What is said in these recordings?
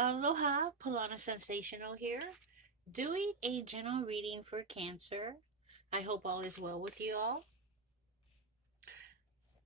Aloha, Polana Sensational here, doing a general reading for Cancer. I hope all is well with you all.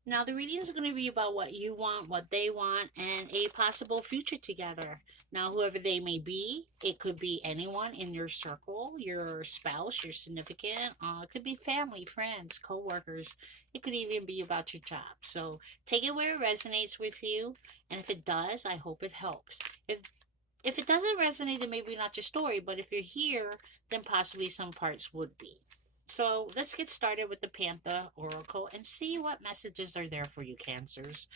Now, the reading is going to be about what you want, what they want, and a possible future together. Now, whoever they may be, it could be anyone in your circle, your spouse, your significant, it could be family, friends, co workers. It could even be about your job. So take it where it resonates with you, and if it does, I hope it helps. If it doesn't resonate, then maybe not your story, but if you're here, then possibly some parts would be. So let's get started with the Panther Oracle and see what messages are there for you, Cancers.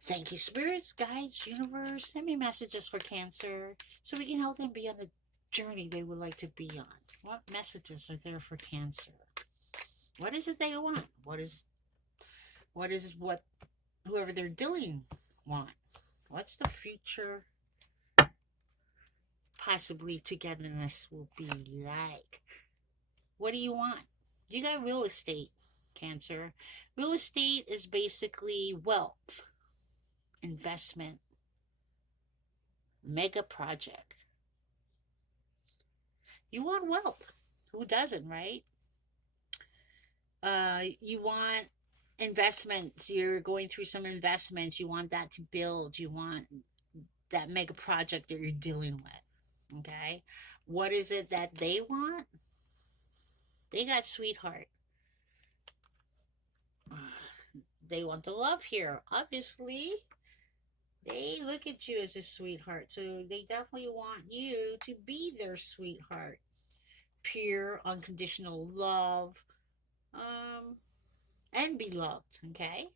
Thank you, spirits, guides, universe. Send me messages for Cancer so we can help them be on the journey they would like to be on. What messages are there for Cancer? What is it they want? What whoever they're dealing want? What's the future possibly togetherness will be like? What do you want? You got real estate, Cancer. Real estate is basically wealth, investment, mega project. You want wealth. Who doesn't, right? You want investments. You're going through some investments. You want that to build. You want that mega project that you're dealing with. Okay. What is it that they want? They got sweetheart. They want the love here. Obviously, they look at you as a sweetheart. So they definitely want you to be their sweetheart. Pure, unconditional love. Um, and be loved. Okay.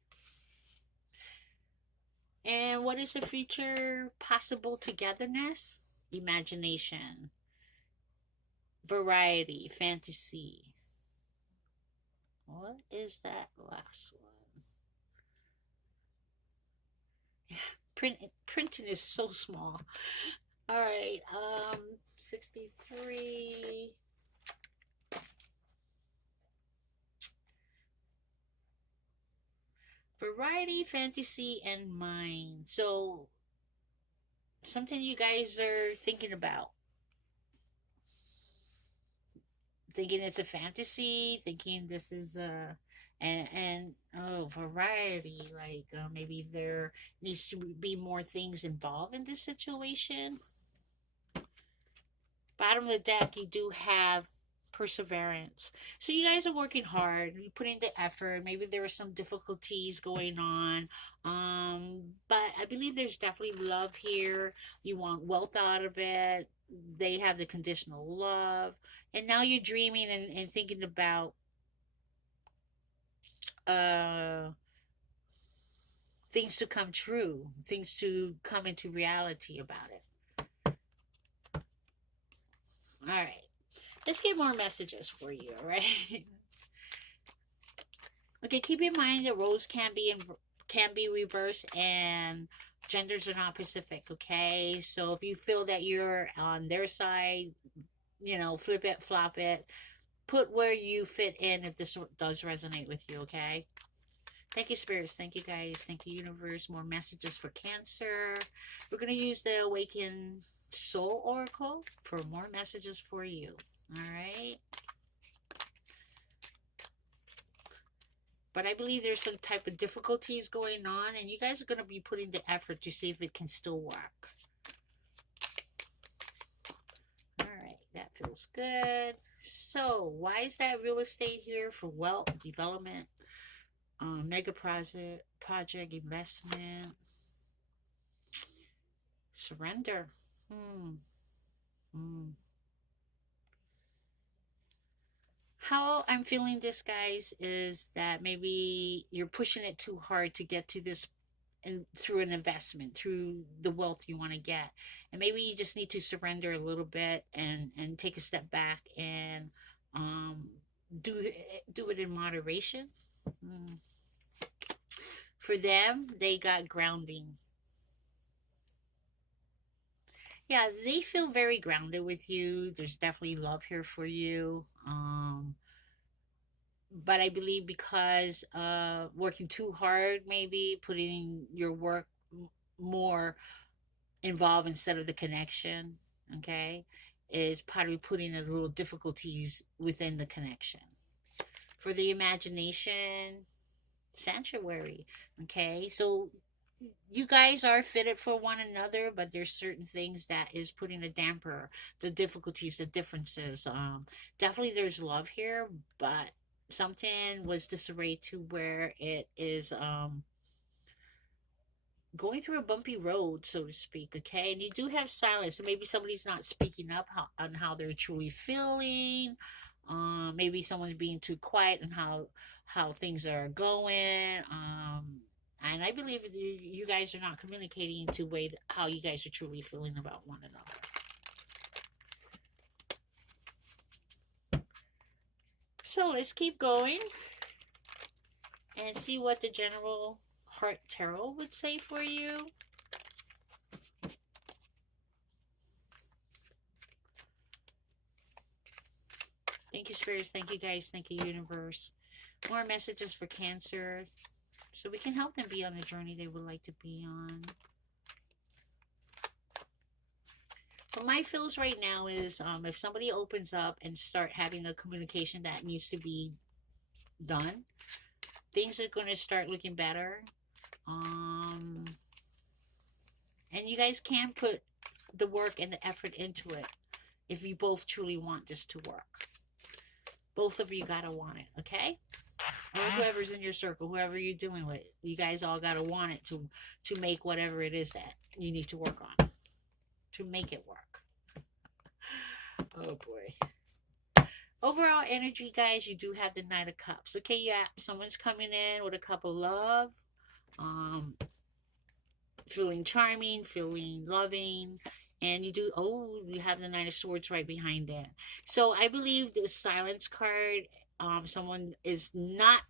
And what is the future possible togetherness? Imagination, variety, fantasy. What is that last one? Printing is so small. All right. 63. Variety, fantasy, and mind. So something you guys are thinking about. Thinking it's a fantasy, thinking this is a and oh, variety, like maybe there needs to be more things involved in this situation. Bottom of the deck, you do have perseverance. So you guys are working hard, you put in the effort. Maybe there were some difficulties going on. But I believe there's definitely love here. You want wealth out of it. They have the conditional love. And now you're dreaming and thinking about uh things to come true, things to come into reality about it. All right. Let's get more messages for you, all right? Okay, keep in mind that roles can be reversed and genders are not specific. Okay, so if you feel that you're on their side, flip it, flop it, put where you fit in if this does resonate with you. Okay. Thank you, spirits. Thank you, guys. Thank you, universe. More messages for Cancer. We're gonna use the Awakened Soul Oracle for more messages for you. All right. But I believe there's some type of difficulties going on, and you guys are going to be putting the effort to see if it can still work. All right, that feels good. So, why is that real estate here for wealth, development, mega project, investment, surrender? Hmm. Hmm. How I'm feeling this, guys, is that maybe you're pushing it too hard to get to this and through an investment, through the wealth you want to get, and maybe you just need to surrender a little bit and take a step back and um do it in moderation. mm. For them, they got grounding. Yeah, they feel very grounded with you. There's definitely love here for you. But I believe because working too hard, maybe putting your work more involved instead of the connection, okay, is probably putting a little difficulties within the connection. For the imagination, sanctuary, okay, so you guys are fitted for one another, but there's certain things that is putting a damper, the difficulties, the differences. Definitely there's love here, but something was disarray to where it is going through a bumpy road, so to speak, okay? And you do have silence, so maybe somebody's not speaking up on how they're truly feeling. Maybe someone's being too quiet on how things are going. And I believe you guys are not communicating to way how you guys are truly feeling about one another. So let's keep going and see what the general heart tarot would say for you. Thank you, spirits. Thank you, guys. Thank you, universe. More messages for Cancer so we can help them be on the journey they would like to be on. What my feels right now is if somebody opens up and start having the communication that needs to be done, things are going to start looking better. And you guys can put the work and the effort into it if you both truly want this to work. Both of you gotta want it, okay? Or whoever's in your circle, whoever you're dealing with, you guys all gotta want it to make whatever it is that you need to work on to make it work. Oh boy. Overall energy, guys, you do have the Knight of Cups. Okay, yeah, someone's coming in with a cup of love, um, feeling charming, feeling loving, and you have the Nine of Swords right behind that. So I believe the silence card, someone is not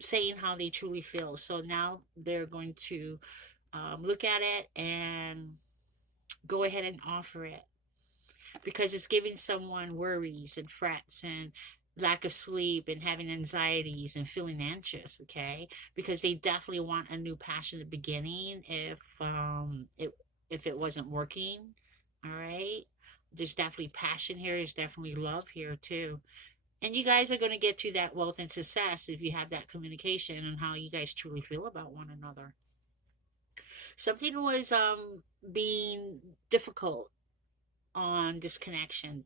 saying how they truly feel. So now they're going to look at it and go ahead and offer it because it's giving someone worries and frets and lack of sleep and having anxieties and feeling anxious, okay, because they definitely want a new passionate beginning if it wasn't working. All right, there's definitely passion here, there's definitely love here too, and you guys are going to get to that wealth and success if you have that communication on how you guys truly feel about one another. Something was being difficult on this connection,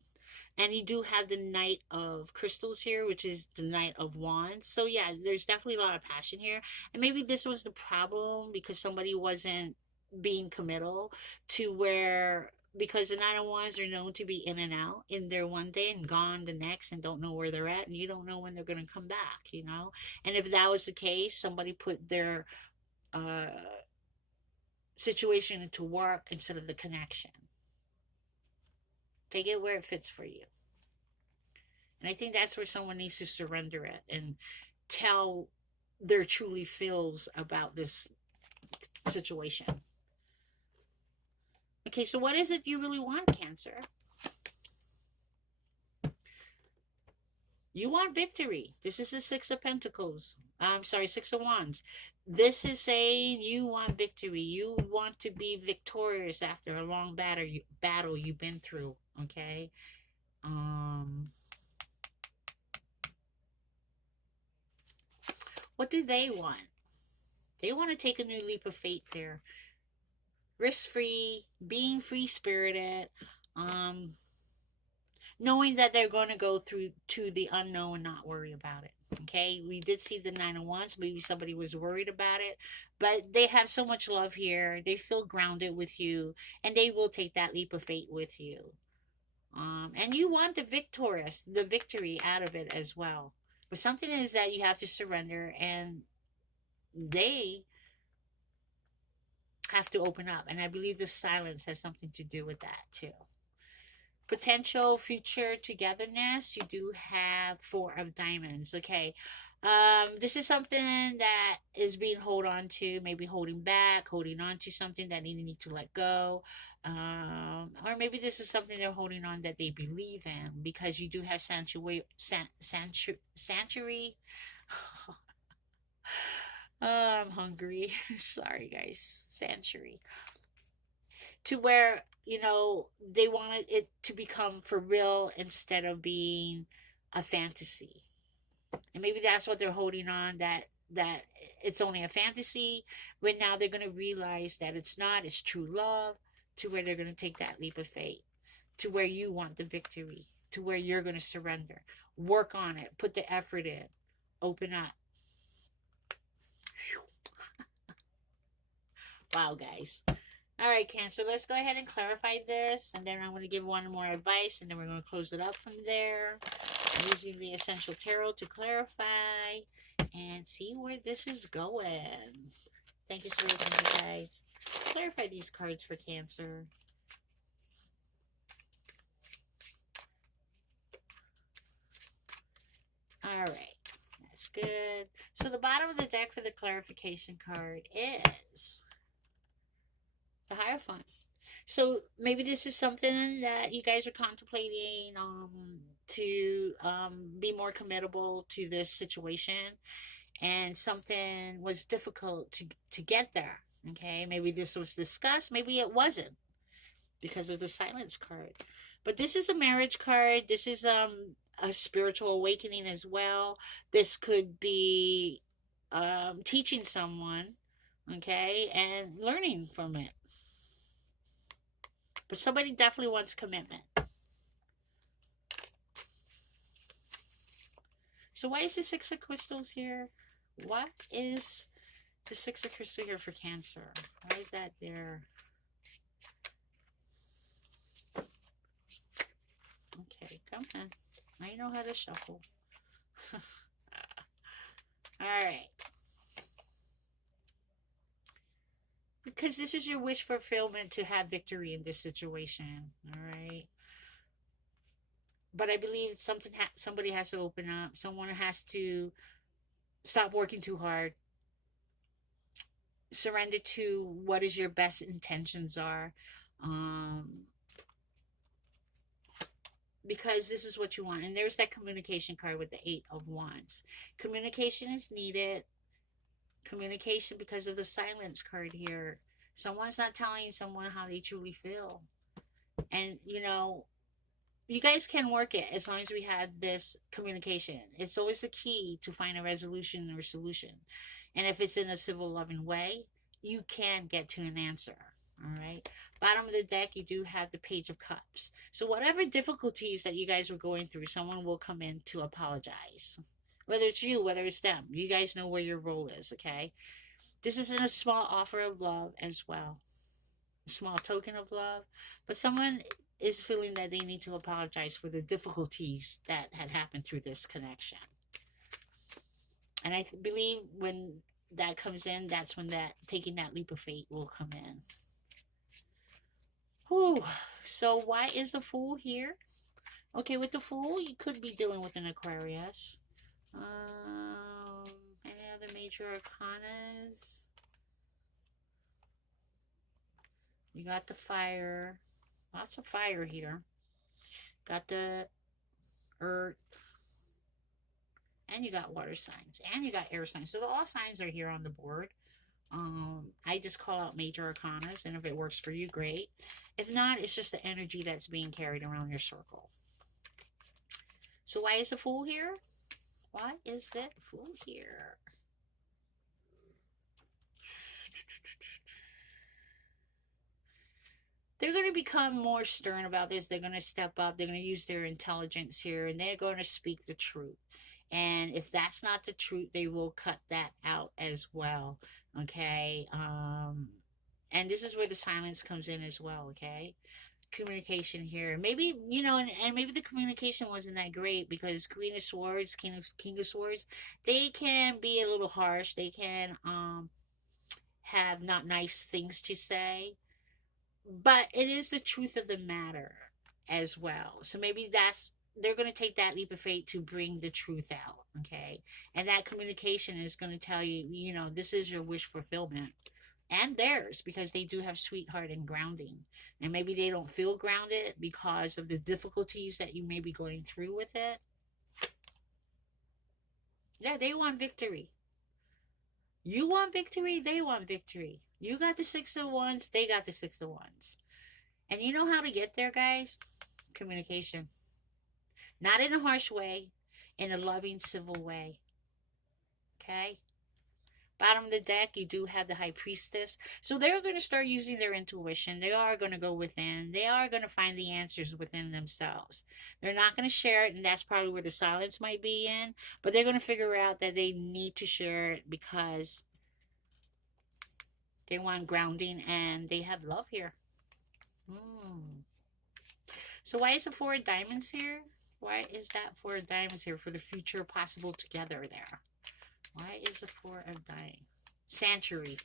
and you do have the Knight of Crystals here, which is the Knight of Wands. So yeah, there's definitely a lot of passion here, and maybe this was the problem because somebody wasn't being committal to where, because the Knight of Wands are known to be in and out, in there one day and gone the next, and don't know where they're at, and you don't know when they're going to come back, you know. And if that was the case, somebody put their uh situation into work instead of the connection. Take it where it fits for you. And I think that's where someone needs to surrender it and tell their truly feels about this situation. Okay, so what is it you really want, Cancer? You want victory. This is the Six of Pentacles. I'm sorry, Six of Wands. This is saying you want victory. You want to be victorious after a long battle you've been through. Okay. What do they want? They want to take a new leap of faith there. Risk free, being free spirited, knowing that they're going to go through to the unknown and not worry about it. Okay, we did see the Nine of Wands. Maybe somebody was worried about it, but they have so much love here. They feel grounded with you, and they will take that leap of faith with you. And you want the victory out of it as well. But something is that you have to surrender, and they have to open up. And I believe the silence has something to do with that too. Potential future togetherness, you do have Four of Diamonds. Okay, this is something that is being hold on to, maybe holding back, holding on to something that they need to let go, or maybe this is something they're holding on that they believe in, because you do have sanctuary. I'm hungry. Sorry, guys. Sanctuary. to where, they wanted it to become for real instead of being a fantasy. And maybe that's what they're holding on, that it's only a fantasy, when now they're going to realize that it's not, it's true love, to where they're going to take that leap of faith, to where you want the victory, to where you're going to surrender, work on it, put the effort in, open up. Wow, guys. All right, Cancer, let's go ahead and clarify this, and then I'm going to give one more advice, and then we're going to close it up from there. I'm using the Essential Tarot to clarify and see where this is going. Thank you so much, guys. Clarify these cards for Cancer. All right, that's good. So the bottom of the deck for the clarification card is the Hierophant. So maybe this is something that you guys are contemplating, to be more committable to this situation, and something was difficult to get there. Okay, maybe this was discussed, maybe it wasn't, because of the Silence card. But this is a marriage card. This is a spiritual awakening as well. This could be teaching someone, okay, and learning from it. But somebody definitely wants commitment. So why is the Six of Crystals here? What is the Six of Crystals here for Cancer? Why is that there? Okay, come on. I know how to shuffle. Alright. Because this is your wish fulfillment to have victory in this situation. Alright. But I believe somebody has to open up. Someone has to stop working too hard. Surrender to what is your best intentions are. Because this is what you want. And there's that communication card with the Eight of Wands. Communication is needed. Communication, because of the Silence card here. Someone's not telling someone how they truly feel. And, you guys can work it as long as we have this communication. It's always the key to find a resolution or solution. And if it's in a civil, loving way, you can get to an answer. All right. Bottom of the deck, you do have the Page of Cups. So whatever difficulties that you guys were going through, someone will come in to apologize. Whether it's you, whether it's them, you guys know where your role is. Okay. This is a small offer of love as well, a small token of love. But someone is feeling that they need to apologize for the difficulties that had happened through this connection. And I believe when that comes in, that's when that taking that leap of faith will come in. Whew. So why is the Fool here? Okay, with the Fool, you could be dealing with an Aquarius. Any other major arcanas? You got the Fire. Lots of fire here. Got the Earth. And you got water signs. And you got air signs. So all signs are here on the board. I just call out major arcanas, and if it works for you, great. If not, it's just the energy that's being carried around your circle. So why is the Fool here? Why is that Fool here? They're going to become more stern about this. They're going to step up. They're going to use their intelligence here, and they're going to speak the truth. And if that's not the truth, they will cut that out as well. Okay. And this is where the Silence comes in as well. Okay. Communication here. Maybe, and maybe the communication wasn't that great, because Queen of Swords, King of Swords, they can be a little harsh. They can have not nice things to say. But it is the truth of the matter as well. So maybe they're going to take that leap of faith to bring the truth out, okay? And that communication is going to tell you, this is your wish fulfillment. And theirs, because they do have sweetheart and grounding. And maybe they don't feel grounded because of the difficulties that you may be going through with it. Yeah, they want victory. You want victory, they want victory. You got the Six of Wands, they got the Six of Wands. And you know how to get there, guys? Communication. Not in a harsh way, in a loving, civil way. Okay? Bottom of the deck, you do have the high priestess. So they're going to start using their intuition. They are going to go within. They are going to find the answers within themselves. They're not going to share it, and that's probably where the silence might be in. But they're going to figure out that they need to share it because they want grounding and they have love here. So why is the Four of Diamonds here? Why is that Four of Diamonds here for the future possible together there? Why is the Four of Diamonds? Sanctuary.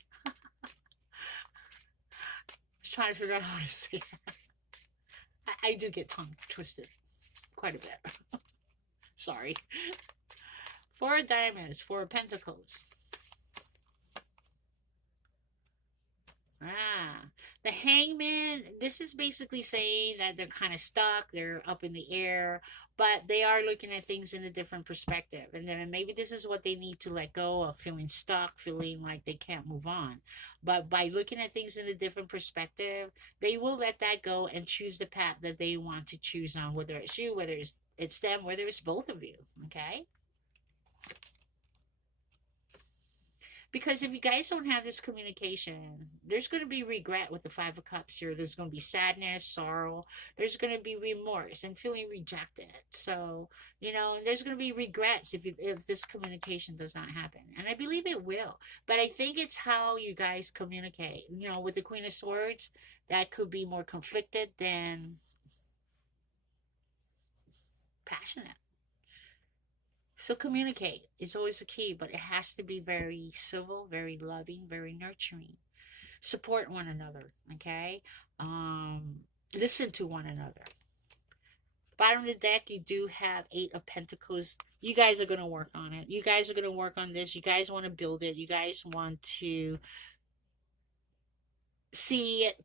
Just trying to figure out how to say that. I do get tongue twisted quite a bit. Sorry. Four of Diamonds, Four of Pentacles. The Hangman, this is basically saying that they're kind of stuck, they're up in the air, but they are looking at things in a different perspective. And then maybe this is what they need to let go of, feeling stuck, feeling like they can't move on. But by looking at things in a different perspective, they will let that go and choose the path that they want to choose on, whether it's you, whether it's them, whether it's both of you. Okay? Because if you guys don't have this communication, there's going to be regret with the Five of Cups here. There's going to be sadness, sorrow. There's going to be remorse and feeling rejected. So, there's going to be regrets if this communication does not happen. And I believe it will. But I think it's how you guys communicate. With the Queen of Swords, that could be more conflicted than passionate. So communicate is always the key, but it has to be very civil, very loving, very nurturing. Support one another, okay? Listen to one another. Bottom of the deck, you do have Eight of Pentacles. You guys are going to work on it. You guys are going to work on this. You guys want to build it. You guys want to see it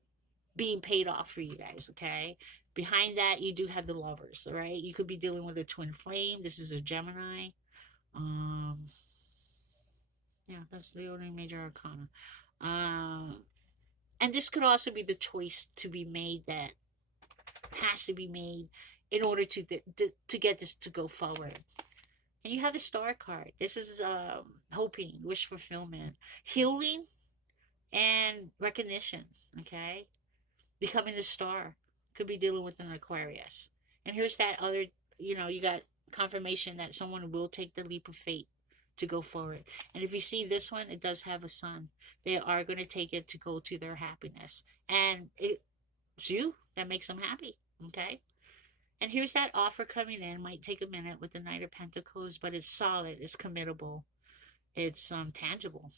being paid off for you guys, okay? Behind that, you do have the Lovers, all right? You could be dealing with a twin flame. This is a Gemini. Yeah, that's the only major arcana. And this could also be the choice to be made that has to be made in order to get this to go forward. And you have the Star card. This is hoping, wish fulfillment, healing, and recognition, okay? Becoming a star. Could be dealing with an Aquarius. And here's that other, you got confirmation that someone will take the leap of faith to go forward. And if you see this one, it does have a sun. They are going to take it to go to their happiness. And it's you that makes them happy, okay? And here's that offer coming in. Might take a minute with the Knight of Pentacles, but it's solid, it's committable, it's tangible.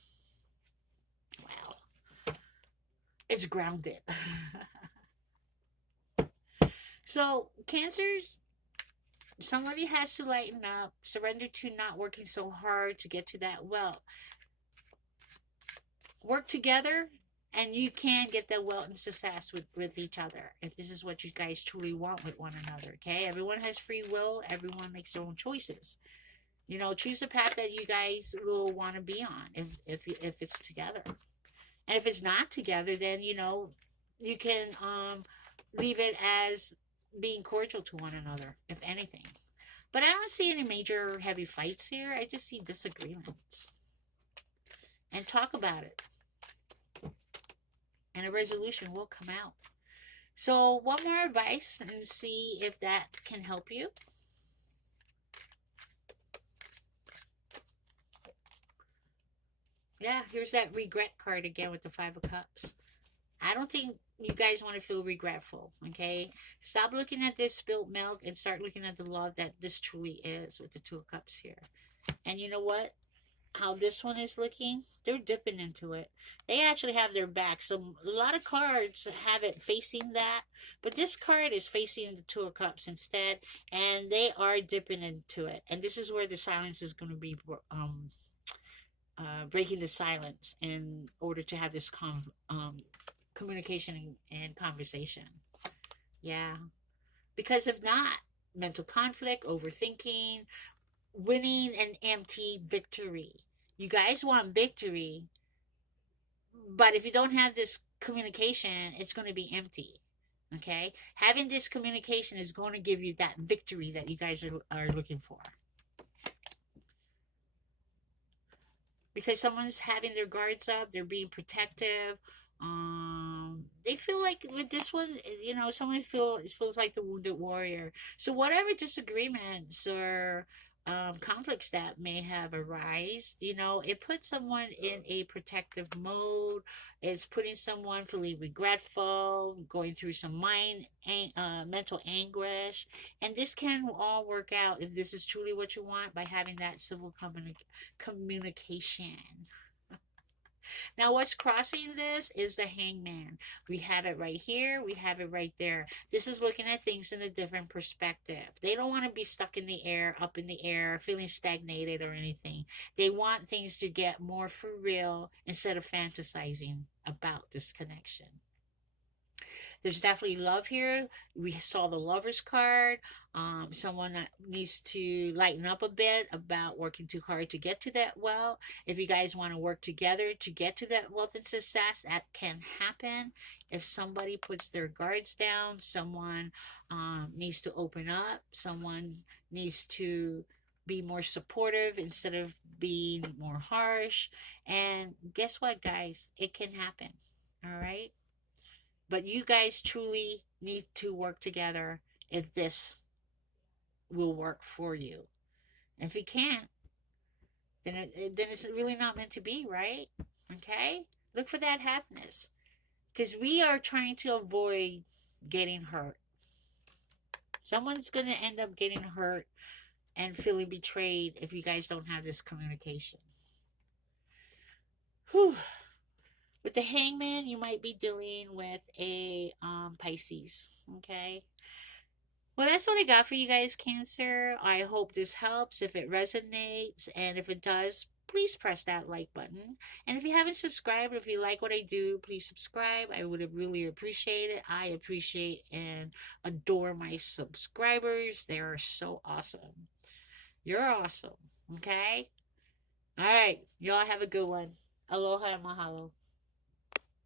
Wow. It's grounded. So, Cancers, somebody has to lighten up, surrender to not working so hard to get to that wealth. Work together, and you can get that wealth and success with each other if this is what you guys truly want with one another, okay? Everyone has free will. Everyone makes their own choices. Choose a path that you guys will want to be on if it's together. And if it's not together, then, you can leave it as being cordial to one another, if anything. But I don't see any major heavy fights here. I just see disagreements. And talk about it. And a resolution will come out. So one more advice and see if that can help you. Yeah, here's that regret card again with the Five of Cups. I don't think you guys want to feel regretful, okay? Stop looking at this spilt milk and start looking at the love that this truly is with the Two of Cups here. And you know what? How this one is looking, they're dipping into it. They actually have their back. So a lot of cards have it facing that, but this card is facing the Two of Cups instead, and they are dipping into it. And this is where the silence is going to be breaking the silence in order to have this communication and conversation. Yeah. Because if not, mental conflict, overthinking, winning an empty victory. You guys want victory, but if you don't have this communication, it's going to be empty. Okay, having this communication is going to give you that victory that you guys are looking for, because someone's having their guards up, they're being protective. They feel like with this one, someone feels like the wounded warrior. So whatever disagreements or conflicts that may have arisen, it puts someone in a protective mode. It's putting someone feeling regretful, going through some mental anguish, and this can all work out if this is truly what you want by having that civil communication. Now, what's crossing this is the hangman. We have it right here, we have it right there. This is looking at things in a different perspective. They don't want to be stuck in the air, up in the air, feeling stagnated or anything. They want things to get more for real instead of fantasizing about this connection. There's definitely love here. We saw the lover's card. Someone that needs to lighten up a bit about working too hard to get to that wealth. If you guys want to work together to get to that wealth and success, that can happen. If somebody puts their guards down, someone needs to open up. Someone needs to be more supportive instead of being more harsh. And guess what, guys? It can happen. All right. But you guys truly need to work together if this will work for you. If you can't, then it's really not meant to be, right? Okay? Look for that happiness. Because we are trying to avoid getting hurt. Someone's going to end up getting hurt and feeling betrayed if you guys don't have this communication. Whew. With the hangman, you might be dealing with a Pisces. Okay? Well, that's what I got for you guys, Cancer. I hope this helps. If it resonates, and if it does, please press that like button. And if you haven't subscribed, if you like what I do, please subscribe. I would really appreciate it. I appreciate and adore my subscribers. They are so awesome. You're awesome. Okay? All right. Y'all have a good one. Aloha and mahalo.